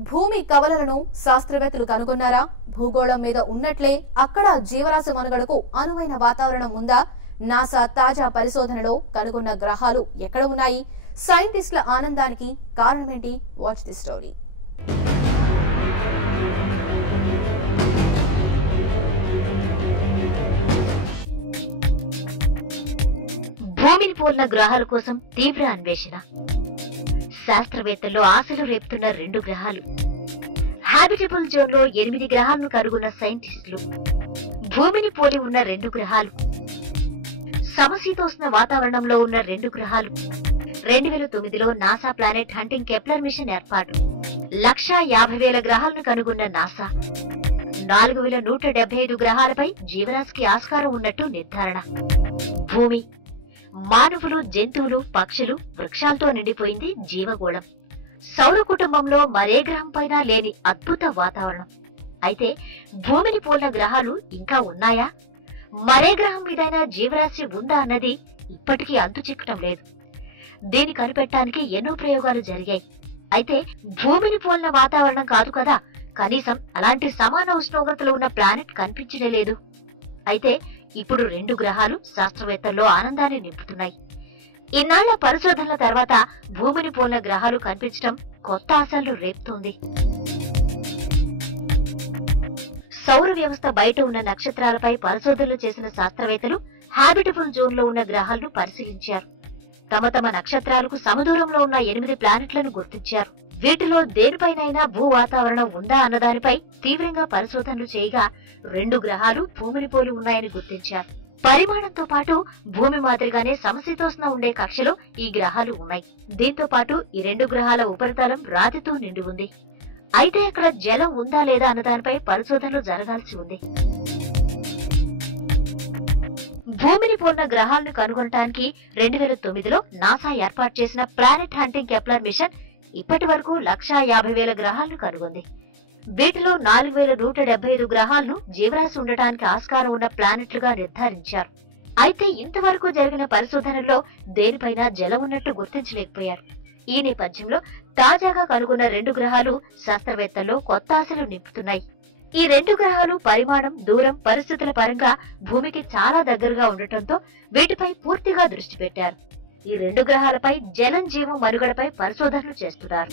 భూమి కవలలను శాస్త్రవేత్తలు కనుగొన్నారా? భూగోళం మీద ఉన్నట్లే అక్కడ జీవరాశి మనుగడకు అనువైన వాతావరణం ఉందా? నాసా తాజా పరిశోధనలో కనుగొన్న గ్రహాలు ఎక్కడ ఉన్నాయి? సైంటిస్టుల ఆనందానికి కారణమేంటి? Watch the story. భూమిని పోలిన గ్రహాల కోసం తీవ్ర అన్వేషణ. శాస్త్రవేత్తల్లో ఆశలు రేపుతున్న 2 గ్రహాలు. హ్యాబిటబుల్ జోన్ లో 8 గ్రహాలను కనుగొన్న సైంటిస్టులు. భూమిని పోలి ఉన్న 2 గ్రహాలు. సమశీతోష్ణ వాతావరణంలో ఉన్న 2 గ్రహాలు. 2009లో NASA planet hunting Kepler mission ఏర్పాటు. 1,50,000 గ్రహాలను కనుగొన్న నాసా 4,175 గ్రహాలపై జీవరాశికి ఆస్కారం ఉన్నట్టు నిర్ధారణ. భూమి, మానవులు, జంతువులు, పక్షులు, వృక్షాలతో నిండిపోయింది జీవగోళం. సౌర కుటుంబంలో మరే గ్రహం పైన లేని అద్భుత వాతావరణం. అయితే భూమిని పోలిన గ్రహాలు ఇంకా ఉన్నాయా? మరే గ్రహం మీదైనా జీవరాశి ఉందా అన్నది ఇప్పటికీ అంతు చిక్కటం లేదు. దీన్ని కనిపెట్టడానికి ఎన్నో ప్రయోగాలు జరిగాయి. అయితే భూమిని పోలిన వాతావరణం కాదు కదా, కనీసం అలాంటి సమాన ఉష్ణోగ్రతలు ఉన్న ప్లానెట్ కనిపించనే లేదు. అయితే ఇప్పుడు 2 గ్రహాలు శాస్త్రవేత్తల్లో ఆనందాన్ని నింపుతున్నాయి. ఇన్నాళ్ల పరిశోధనల తర్వాత భూమిని పోలిన గ్రహాలు కనిపించడం కొత్త ఆశలను రేపుతోంది. సౌర వ్యవస్థ బయట ఉన్న నక్షత్రాలపై పరిశోధనలు చేసిన శాస్త్రవేత్తలు హ్యాబిటబుల్ జోన్ లో ఉన్న గ్రహాలను పరిశీలించారు. తమ తమ నక్షత్రాలకు సమదూరంలో ఉన్న 8 ప్లానెట్లను గుర్తించారు. వీటిలో దేనిపైనైనా భూ వాతావరణం ఉందా అన్నదానిపై తీవ్రంగా పరిశోధనలు చేయగా 2 గ్రహాలు భూమిని పోలి ఉన్నాయని గుర్తించారు. పరిమాణంతో పాటు భూమి మాదిరిగానే సమశీతోష్ణ ఉండే కక్షలో ఈ గ్రహాలు ఉన్నాయి. దీంతో పాటు ఈ 2 గ్రహాల ఉపరితలం రాతితో నిండి ఉంది. అయితే అక్కడ జలం ఉందా లేదా అన్నదానిపై పరిశోధనలు జరగాల్సి ఉంది. భూమిని పోలిన గ్రహాలను కనుగొనడానికి 2009లో నాసా ఏర్పాటు చేసిన ప్లానెట్ హంటింగ్ కెప్లర్ మిషన్ ఇప్పటి వరకు 1,50,000 గ్రహాలను కనుగొంది. వీటిలో 4,175 గ్రహాలను జీవరాశి ఉండటానికి ఆస్కారం ఉన్న ప్లానెట్లుగా నిర్ధారించారు. అయితే ఇంతవరకు జరిగిన పరిశోధనల్లో దేనిపైన జలం ఉన్నట్టు గుర్తించలేకపోయారు. ఈ నేపథ్యంలో తాజాగా కనుగొన్న 2 గ్రహాలు శాస్త్రవేత్తల్లో కొత్త ఆశలు నింపుతున్నాయి. ఈ 2 గ్రహాలు పరిమాణం, దూరం, పరిస్థితుల పరంగా భూమికి చాలా దగ్గరగా ఉండటంతో వీటిపై పూర్తిగా దృష్టి పెట్టారు. ఈ 2 గ్రహాలపై జలం, జీవం, మనుగడపై పరిశోధనలు చేస్తున్నారు.